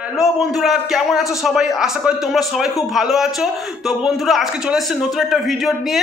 Hello বন্ধুরা, কেমন আছো সবাই? আশা করি তোমরা সবাই খুব ভালো আছো। তো বন্ধুরা, আজকে চলে এসেছে নতুন একটা ভিডিও নিয়ে।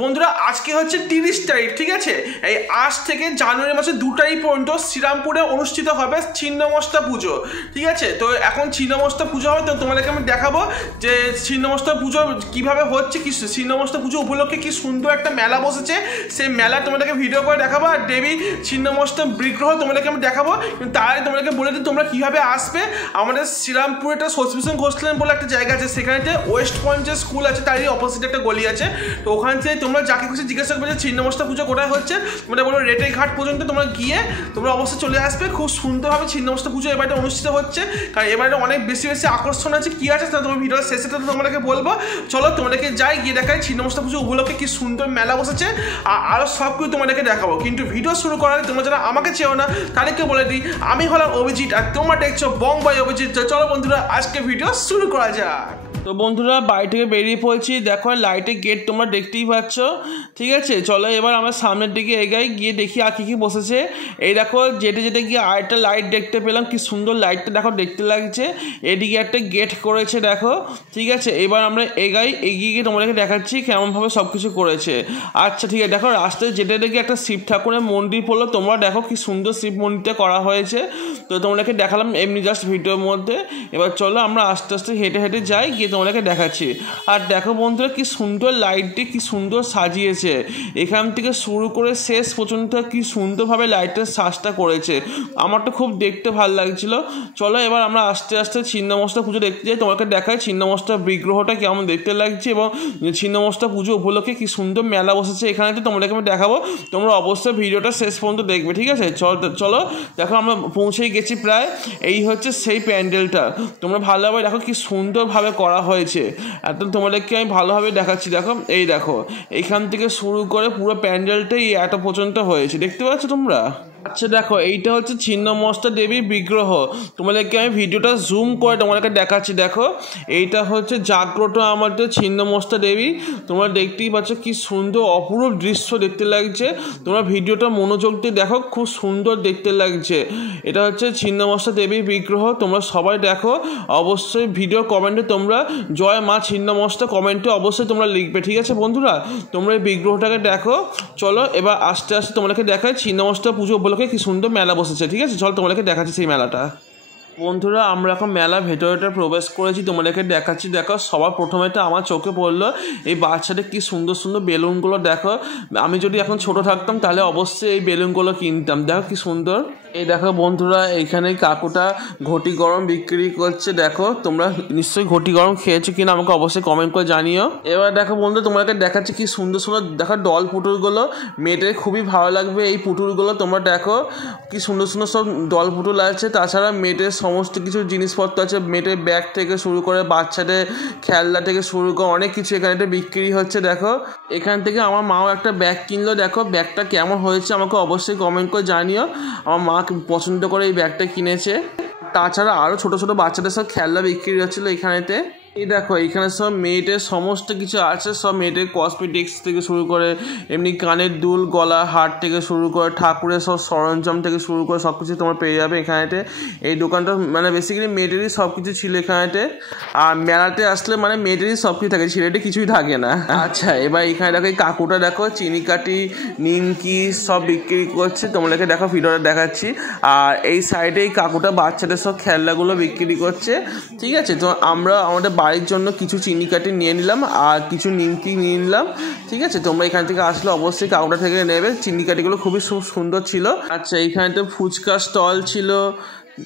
বন্ধুরা, আজকে হচ্ছে 30 তারিখ, ঠিক আছে? এই আজ থেকে জানুয়ারি মাসের 2 তারিখ পর্যন্ত শ্রীরামপুরে অনুষ্ঠিত হবে ছিন্নমস্তা পুজো, ঠিক আছে? তো এখন ছিন্নমস্তা পুজো হবে, তো তোমাদেরকে আমি দেখাবো যে ছিন্নমস্তা পুজো কিভাবে হচ্ছে, কি ছিন্নমস্তা পুজো উপলক্ষে কি সুন্দর একটা মেলা বসেছে। সেই মেলা তোমাদেরকে ভিডিও করে দেখাবো, আর দেবী ছিন্নমস্তা বিগ্রহ তোমাদেরকে আমি দেখাবো। তাই তোমাদেরকে বলে দিই তোমরা কিভাবে আসবে। আমাদের শ্রীরামপুরে একটা সস্পিশন ঘোষলেন বলে একটা জায়গা আছে, সেখানে ওয়েস্ট পয়েন্ট যে স্কুল আছে তারই অপোজিট একটা গলি আছে। তো ওখান থেকে তোমরা যাকে খুশি জিজ্ঞাসা করবে যে ছিন্নমস্তা পুজো কোথায় হচ্ছে, তোমরা বলো রেটে ঘাট পর্যন্ত তোমরা গিয়ে তোমরা অবশ্যই চলে আসবে। খুব সুন্দরভাবে ছিন্নমস্তা পুজো এবারে অনুষ্ঠিত হচ্ছে, কারণ এবারে অনেক বেশি বেশি আকর্ষণ আছে। কি আছে তোমার ভিডিওর শেষে তো তোমাদেরকে বলবো। চলো তোমাদেরকে যাই গিয়ে দেখাই ছিন্নমস্তা পুজো উপলক্ষে কি সুন্দর মেলা বসেছে, আর আরও সব কিছু তোমাদেরকে দেখাবো। কিন্তু ভিডিও শুরু করার আগে তোমরা যারা আমাকে চেও না তাদেরকে বলে দিই, আমি হলাম অভিজিৎ আর তোমরা দেখছো বং বাই অভিজিৎ। চলো বন্ধুরা, আজকে ভিডিও শুরু করা যাক। তো বন্ধুরা, বাড়ি থেকে বেরিয়ে পড়েছি, দেখো লাইটের গেট তোমরা দেখতেই পাচ্ছ, ঠিক আছে? চলো এবার আমরা সামনের দিকে এগাই, গিয়ে দেখি আর কি বসেছে। এই দেখো যেতে যেতে গিয়ে আরেকটা লাইট দেখতে পেলাম, কি সুন্দর লাইটটা দেখো দেখতে লাগছে। এদিকে একটা গেট করেছে দেখো, ঠিক আছে? এবার আমরা এগিয়ে গিয়ে তোমাদেরকে দেখাচ্ছি কেমনভাবে সব কিছু করেছে। আচ্ছা ঠিক আছে, দেখো রাস্তায় যেতে দেখি একটা শিব ঠাকুরের মন্দির পড়লো, তোমরা দেখো কি সুন্দর শিব মন্দিরটা করা হয়েছে। তো তোমাদেরকে দেখালাম এমনি জাস্ট ভিডিওর মধ্যে। এবার চলো আমরা আস্তে আস্তে হেঁটে হেঁটে যাই, গিয়ে তোমাদেরকে দেখাচ্ছি। আর দেখো বন্ধুরা, কি সুন্দর লাইটটি কি সুন্দর সাজিয়েছে, এখান থেকে শুরু করে শেষ পর্যন্ত কি সুন্দরভাবে লাইটের সাজটা করেছে। আমার তো খুব দেখতে ভালো লাগছিল। চলো এবার আমরা আস্তে আস্তে ছিন্নমস্তা পুজো দেখতে যাই, তোমাকে দেখাই ছিন্নমস্তা বিগ্রহটা কেমন দেখতে লাগছে এবং ছিন্নমস্তা পুজো উপলক্ষে কি সুন্দর মেলা বসেছে এখানে। তো তোমাদেরকে আমি দেখাবো, তোমরা অবশ্যই ভিডিওটা শেষ পর্যন্ত দেখবে, ঠিক আছে? চলো দেখো আমরা পৌঁছেই গেছি প্রায়। এই হচ্ছে সেই প্যান্ডেলটা, তোমরা ভালোভাবে দেখো কি সুন্দরভাবে করা হয়েছে। একদম তোমাদেরকে আমি ভালোভাবে দেখাচ্ছি, দেখো এই দেখো এইখান থেকে শুরু করে পুরো প্যান্ডেলটাই এত পর্যন্ত হয়েছে, দেখতে পাচ্ছ তোমরা? আচ্ছা দেখো, এইটা হচ্ছে ছিন্নমস্তা দেবীর বিগ্রহ। তোমাদেরকে আমি ভিডিওটা জুম করে তোমাদেরকে দেখাচ্ছি। দেখো এইটা হচ্ছে জাগ্রত আমাদের ছিন্নমস্তা দেবী। তোমরা দেখতেই পাচ্ছ কি সুন্দর অপূর্ব দৃশ্য দেখতে লাগছে। তোমরা ভিডিওটা মনোযোগ দিয়ে দেখো, খুব সুন্দর দেখতে লাগছে। এটা হচ্ছে ছিন্নমস্তা দেবীর বিগ্রহ, তোমরা সবাই দেখো। অবশ্যই ভিডিও কমেন্টে তোমরা জয় মা ছিন্নমস্তা কমেন্টে অবশ্যই তোমরা লিখবে, ঠিক আছে বন্ধুরা? তোমরা এই বিগ্রহটাকে দেখো। চলো এবার আস্তে আস্তে তোমাদেরকে দেখায় ছিন্নমস্তা পুজো উপলক্ষে কি সুন্দর মেলা বসেছে, ঠিক আছে? চলো তোমাদেরকে দেখাচ্ছি সেই মেলাটা। বন্ধুরা, আমরা এখন মেলা ভেতরেটা প্রবেশ করেছি, তোমাদেরকে দেখাচ্ছি। দেখো সবার প্রথমে তো আমার চোখে পড়লো এই বাচ্চাদের কি সুন্দর সুন্দর বেলুনগুলো। দেখো আমি যদি এখন ছোট থাকতাম তাহলে অবশ্যই এই বেলুনগুলো কিনতাম। দেখো কি সুন্দর। এই দেখো বন্ধুরা, এইখানে কাকুটা ঘটি গরম বিক্রি করছে। দেখো তোমরা নিশ্চয়ই ঘটি গরম খেয়েছো কিনা আমাকে অবশ্যই কমেন্ট করে জানিও। এবার দেখো বন্ধু, তোমাদেরকে দেখাচ্ছি কি সুন্দর সুন্দর দেখো ডল পুতুলগুলো। মেয়েদের খুবই ভালো লাগবে এই পুতুলগুলো। তোমরা দেখো কি সুন্দর সুন্দর সব ডল পুতুল আছে। তাছাড়া মেয়েদের সমস্ত কিছু জিনিসপত্র আছে, মেয়েদের ব্যাগ থেকে শুরু করে বাচ্চাদের খেলনা থেকে শুরু করে অনেক কিছু এখানে বিক্রি হচ্ছে। দেখো এখান থেকে আমার মাও একটা ব্যাগ কিনলো। দেখো ব্যাগটা কেমন হয়েছে আমাকে অবশ্যই কমেন্ট করে জানিও। আমার মা পছন্দ করে এই ব্যাগটা কিনেছে। তাছাড়া আরও ছোটো ছোটো বাচ্চাদের সব খেলনা বিক্রি হচ্ছিলো এখানেতে। এই দেখো এইখানে সব মেয়েদের সমস্ত কিছু আছে, সব মেয়েদের কসমেটিক্স থেকে শুরু করে এমনি কানের দুল, গলা হার থেকে শুরু করে ঠাকুরের সব সরঞ্জাম থেকে শুরু করে সব কিছু তোমরা পেয়ে যাবে এখানেতে। এই দোকানটা মানে বেসিক্যালি মেয়েদেরই সব কিছু ছিল এখানেতে। আর মেলাতে আসলে মানে মেয়েদেরই সব কিছু থাকে, ছেলেদের কিছুই থাকে না। আচ্ছা এবার এখানে দেখো এই কাকুটা দেখো চিনিকাঠি নিমকি সব বিক্রি করছে, তোমাদেরকে দেখো ভিডিওটা দেখাচ্ছি। আর এই সাইডে এই কাকুটা বাচ্চাদের সব খেলনাগুলো বিক্রি করছে, ঠিক আছে? তো আমরা আমাদের বাড়ির জন্য কিছু চিনিকাঠি নিয়ে নিলাম আর কিছু নিমকি নিয়ে নিলাম, ঠিক আছে? তোমরা এখান থেকে আসলে অবশ্যই কাকুটা থেকে নেবে, চিনিকাঠিগুলো খুবই সুন্দর ছিল। আচ্ছা এইখানে তো ফুচকা স্টল ছিল।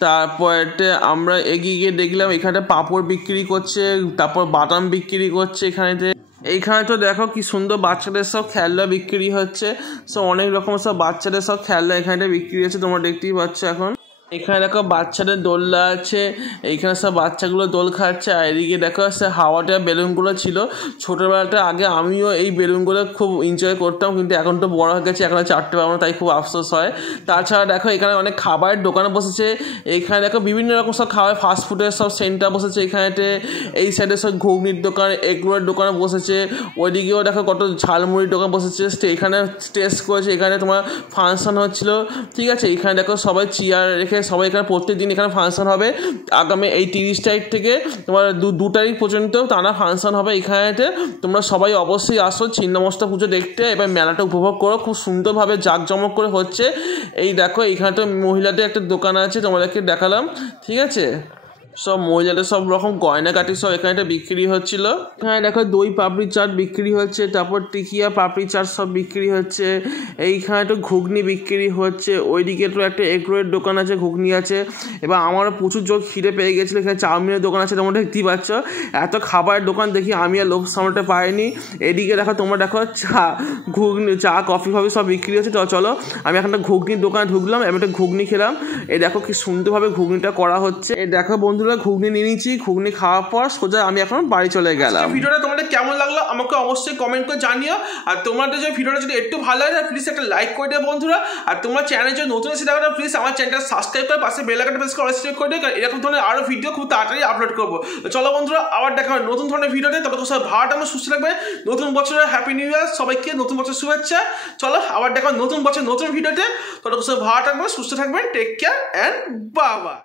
তারপরে আমরা এগিয়ে গিয়ে দেখলাম এখানে পাঁপড় বিক্রি করছে, তারপর বাদাম বিক্রি করছে এখানেতে। এইখানে তো দেখো কি সুন্দর বাচ্চাদের সব খেলনা বিক্রি হচ্ছে, সব অনেক রকম সব বাচ্চাদের সব খেলনা এখানে বিক্রি হচ্ছে, তোমরা দেখতেই পাচ্ছ। এখন এখানে দেখো বাচ্চাদের দোলনা আছে, এইখানে সব বাচ্চাগুলো দোল খাচ্ছে। আর এদিকে দেখো সে হাওয়াটা বেলুনগুলো ছিল। ছোটোবেলাটা আগে আমিও এই বেলুনগুলো খুব এনজয় করতাম, কিন্তু এখন তো বড় হয়ে গেছে, এখন চারটে পাবো না, তাই খুব আফসোস হয়। তাছাড়া দেখো এখানে অনেক খাবারের দোকানে বসেছে। এইখানে দেখো বিভিন্ন রকম সব খাবার ফাস্টফুডের সব সেন্টার বসেছে এখানেতে। এই সাইডে সব ঘুগনির দোকান, এগরোলের দোকানে বসেছে। ওইদিকেও দেখো কত ঝালমুড়ির দোকান বসেছে। এখানে স্টেজ করেছে, এখানে তোমার ফাংশন হচ্ছিলো, ঠিক আছে? এখানে দেখো সবাই চেয়ার রেখে সবাই এখানে প্রত্যেকদিন এখানে ফাংশন হবে। আগামী এই 30 তারিখ থেকে তোমার 2 তারিখ পর্যন্ত টানা ফাংশন হবে এখানেতে। তোমরা সবাই অবশ্যই আসো ছিন্নমস্তা পুজো দেখতে, এবার মেলাটা উপভোগ করো। খুব সুন্দরভাবে জাঁকজমক করে হচ্ছে। এই দেখো এখানে তো মহিলাদের একটা দোকান আছে, তোমাদেরকে দেখালাম, ঠিক আছে। সব মহিলাদের সব রকম গয়নাগাটি সব এখানে বিক্রি হচ্ছিল। এখানে দেখো দই পাপড়ি চাট বিক্রি হচ্ছে, তারপর টিকিয়া পাপড়ি চাট সব বিক্রি হচ্ছে। এইখানে তো ঘুগনি বিক্রি হচ্ছে, ওইদিকে তো একটা এগরোলের দোকান আছে, ঘুগনি আছে। এবার আমারও প্রচুর জোর খিদে পেয়ে গেছিলো। এখানে চাউমিনের দোকান আছে, তোমরা দেখতেই পাচ্ছ। এত খাবারের দোকান দেখি আমি আর লোভ সামলাতে পারিনি। এদিকে দেখো তোমরা দেখো চা ঘুগনি চা কফি ফফি সব বিক্রি হচ্ছে। তো চলো আমি এখন একটা ঘুগনির দোকানে ঢুকলাম, আমি একটা ঘুগনি খেলাম। এই দেখো কি সুন্দরভাবে ঘুগনিটা করা হচ্ছে। এই দেখো বন্ধুরা ঘুগনি নিয়ে নিয়েছি, ঘুগনি খাওয়ার পর সোজা আমি এখন বাড়ি চলে গেলাম। ভিডিওটা তোমাদের কেমন লাগলো আমাকে অবশ্যই কমেন্ট করে জানিও। আর তোমাদের যে ভিডিওটা যদি একটু ভালো লাগে না প্লিজ একটা লাইক করে দিও বন্ধুরা। আর তোমরা চ্যানেলে যদি নতুন এসে দেখো না প্লিজ আমার চ্যানেলটা সাবস্ক্রাইব করে পাশে বেল আইকনটা প্রেস করে সাবস্ক্রাইব করে দিও, কারণ এরকম ধরনের আরো ভিডিও খুব তাড়াতাড়ি আপলোড করবো। তো চলো বন্ধুরা আবার দেখা হবে নতুন ধরনের ভিডিওতে। ততক্ষণ সবাই ভালো থাকবে, সুস্থ থাকবে। নতুন বছরের হ্যাপি নিউ ইয়ার সবাইকে, নতুন বছর শুভেচ্ছা। চলো আবার দেখা নতুন বছর নতুন ভিডিওতে। ততক্ষণ সবাই ভালো থাকবে, সুস্থ থাকবেন। Take care and bye by.